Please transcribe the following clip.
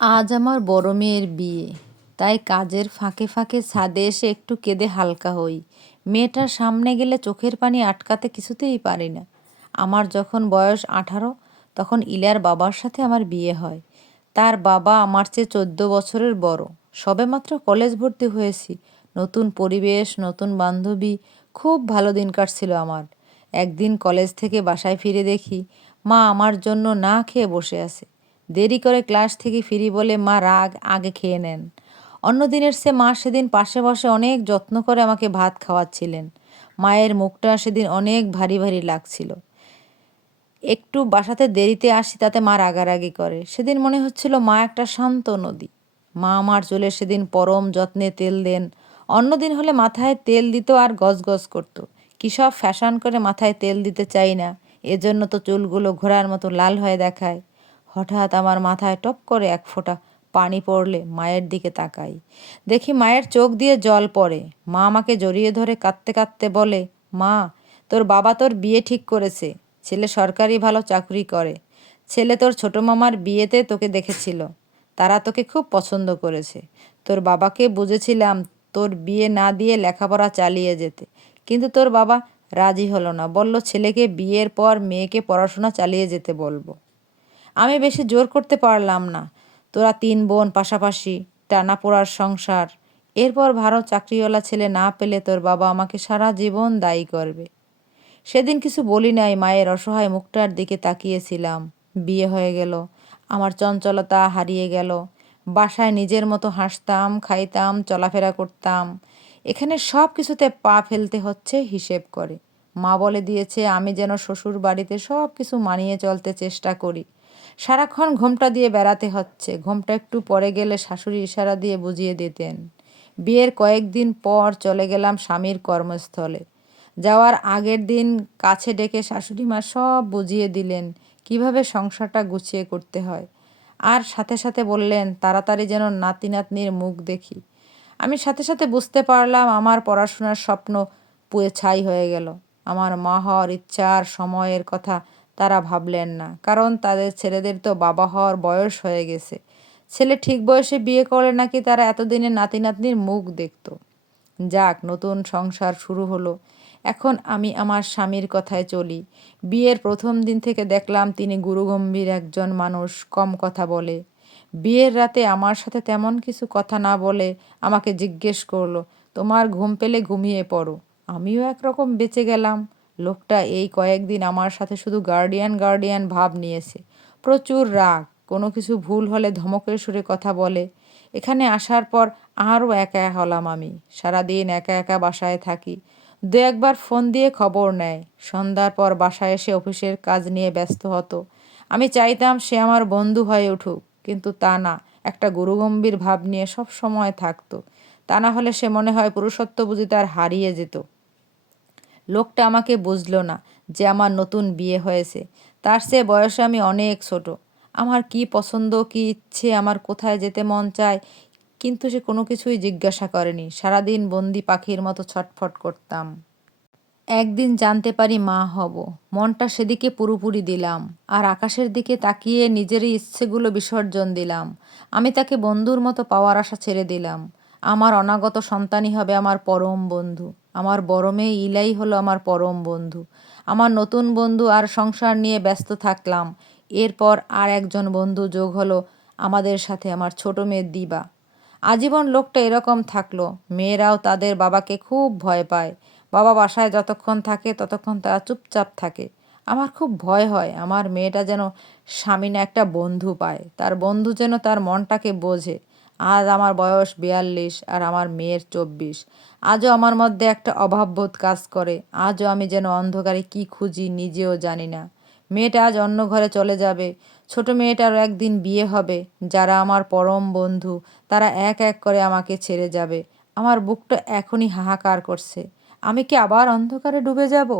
আজ আমার বড় মেয়ের বিয়ে, তাই কাজের ফাঁকে ফাঁকে ছাদে এসে একটু কেঁদে হালকা হই। মেয়েটার সামনে গেলে চোখের পানি আটকাতে কিছুতেই পারি না। আমার যখন বয়স 18, তখন ইলার বাবার সাথে আমার বিয়ে হয়। তার বাবা আমার চেয়ে 14 বছরের বড়। সবেমাত্র কলেজ ভর্তি হয়েছি, নতুন পরিবেশ, নতুন বান্ধবী, খুব ভালো দিন কাটছিল আমার। একদিন কলেজ থেকে বাসায় ফিরে দেখি মা আমার জন্য না খেয়ে বসে আছে। দেরি করে ক্লাস থেকে ফিরি বলে মা রাগ আগে খেয়ে নেন। অন্য দিনের চেয়ে মা সেদিন পাশে বসে অনেক যত্ন করে আমাকে ভাত খাওয়াচ্ছিলেন। মায়ের মুখটা সেদিন অনেক ভারী ভারী লাগছিল। একটু বাসাতে দেরিতে আসি তাতে মা রাগারাগি করে। সেদিন মনে হচ্ছিল মা একটা শান্ত নদী। মা আমার চুলে সেদিন পরম যত্নে তেল দেন। অন্যদিন হলে মাথায় তেল দিত আর গজগজ করতো। কী সব ফ্যাশন করে মাথায় তেল দিতে চাই না, এজন্য তো চুলগুলো ঘোড়ার মতো লাল হয়ে দেখায়। হঠাৎ আমার মাথায় টপ করে এক ফোঁটা পানি পড়লে মায়ের দিকে তাকাই। দেখি মায়ের চোখ দিয়ে জল পড়ে। মা আমাকে জড়িয়ে ধরে কাঁদতে কাঁদতে বলে, মা, তোর বাবা তোর বিয়ে ঠিক করেছে। ছেলে সরকারি ভালো চাকরি করে। ছেলে তোর ছোট মামার বিয়েতে তোকে দেখেছিল। তারা তোকে খুব পছন্দ করেছে। তোর বাবাকে বুঝেছিলাম তোর বিয়ে না দিয়ে লেখাপড়া চালিয়ে যেতে, কিন্তু তোর বাবা রাজি হলো না, বলল ছেলেকে বিয়ের পর মেয়েকে পড়াশোনা চালিয়ে যেতে বলবো। আমি বেশি জোর করতে পারলাম না। তোরা 3 বোন পাশাপাশি, টানাপোড়ার সংসার। এরপর ভালো চাকরিওয়ালা ছেলে না পেলে তোর বাবা আমাকে সারা জীবন দায়ী করবে। সেদিন কিছু বলি নাই, মায়ের অসহায় মুখটার দিকে তাকিয়েছিলাম। বিয়ে হয়ে গেল, আমার চঞ্চলতা হারিয়ে গেল। বাসায় নিজের মতো হাসতাম, খাইতাম, চলাফেরা করতাম। এখানে সব কিছুতে পা ফেলতে হচ্ছে হিসেব করে। মা বলে দিয়েছে আমি যেন শ্বশুর বাড়িতে সব কিছু মানিয়ে চলতে চেষ্টা করি। সারাক্ষণ ঘোমটা দিয়ে বেড়াতে হচ্ছে। ঘোমটা একটু পরে গেলে শাশুড়ি ইশারা দিয়ে বুঝিয়ে দিতেন। বিয়ের কয়েকদিন পর চলে গেলাম স্বামীর কর্মস্থলে। যাওয়ার আগের দিন কাছে ডেকে শাশুড়ি মা সব বুঝিয়ে দিলেন কিভাবে সংসারটা গুছিয়ে করতে হয়। আর সাথে সাথে বললেন তাড়াতাড়ি যেন নাতি নাতনির মুখ দেখি। আমি সাথে সাথে বুঝতে পারলাম আমার পড়াশোনার স্বপ্ন পুড়ে ছাই হয়ে গেল। আমার মা হওয়ার ইচ্ছার সময়ের কথা তারা ভাবলেন না, কারণ তাদের ছেলেদের তো বাবা হওয়ার বয়স হয়ে গেছে। ছেলে ঠিক বয়সে বিয়ে করলে নাকি তারা এতদিনে নাতি নাতনির মুখ দেখত। যাক, নতুন সংসার শুরু হলো। এখন আমি আমার স্বামীর কথায় চলি। বিয়ের প্রথম দিন থেকে দেখলাম তিনি গুরুগম্ভীর একজন মানুষ, কম কথা বলে। বিয়ের রাতে আমার সাথে তেমন কিছু কথা না বলে আমাকে জিজ্ঞেস করলো, তোমার ঘুম পেলে ঘুমিয়ে পড়ো। আমিও একরকম বেঁচে গেলাম। লোকটা এই কয়েকদিন আমার সাথে শুধু গার্ডিয়ান গার্ডিয়ান ভাব নিয়েছে। প্রচুর রাগ, কোনো কিছু ভুল হলে ধমকের সুরে কথা বলে। এখানে আসার পর আরও একা হলাম আমি। সারাদিন একা একা বাসায় থাকি। দু একবার ফোন দিয়ে খবর নেয়। সন্ধ্যার পর বাসায় এসে অফিসের কাজ নিয়ে ব্যস্ত হতো। আমি চাইতাম সে আমার বন্ধু হয়ে উঠুক, কিন্তু তা না। একটা গুরুগম্ভীর ভাব নিয়ে সব সময় থাকতো। তা না হলে সে মনে হয় পুরুষত্ব বুঝি তার হারিয়ে যেত। লোকটা আমাকে বুঝলো না যে আমার নতুন বিয়ে হয়েছে। তার চেয়ে বয়সে আমি অনেক ছোট। আমার কি পছন্দ, কি ইচ্ছে, আমার কোথায় যেতে মন চায়, কিন্তু সে কোনো কিছুই জিজ্ঞাসা করেনি। সারাদিন বন্দি পাখির মতো ছটফট করতাম। একদিন জানতে পারি মা হব। মনটা সেদিকে পুরোপুরি দিলাম, আর আকাশের দিকে তাকিয়ে নিজেরই ইচ্ছেগুলো বিসর্জন দিলাম। আমি তাকে বন্ধুর মতো পাওয়ার আশা ছেড়ে দিলাম। আমার অনাগত সন্তানই হবে আমার পরম বন্ধু। আমার বড় মেয়ে ইলাই হলো আমার পরম বন্ধু। আমার নতুন বন্ধু আর সংসার নিয়ে ব্যস্ত থাকলাম। এরপর আর একজন বন্ধু যোগ হলো আমাদের সাথে, আমার ছোট মেয়ে দিবা। আজীবন লোকটা এরকম থাকলো। মেয়েরাও তাদের বাবাকে খুব ভয় পায়। বাবা বাসায় যতক্ষণ থাকে ততক্ষণ তারা চুপচাপ থাকে। আমার খুব ভয় হয় আমার মেয়েটা যেন স্বামী না একটা বন্ধু পায়, তার বন্ধু যেন তার মনটাকে বোঝে। আজ আমার বয়স 42 আর আমার মেয়ের 24। আজও আমার মধ্যে একটা অভাববোধ কাজ করে। আজও আমি যেন অন্ধকারে কি খুঁজি নিজেও জানি না। মেয়েটা আজ অন্য ঘরে চলে যাবে। ছোট মেয়েটারও একদিন বিয়ে হবে। যারা আমার পরম বন্ধু তারা এক এক করে আমাকে ছেড়ে যাবে। আমার বুকটা এখনই হাহাকার করছে। আমি কি আবার অন্ধকারে ডুবে যাব?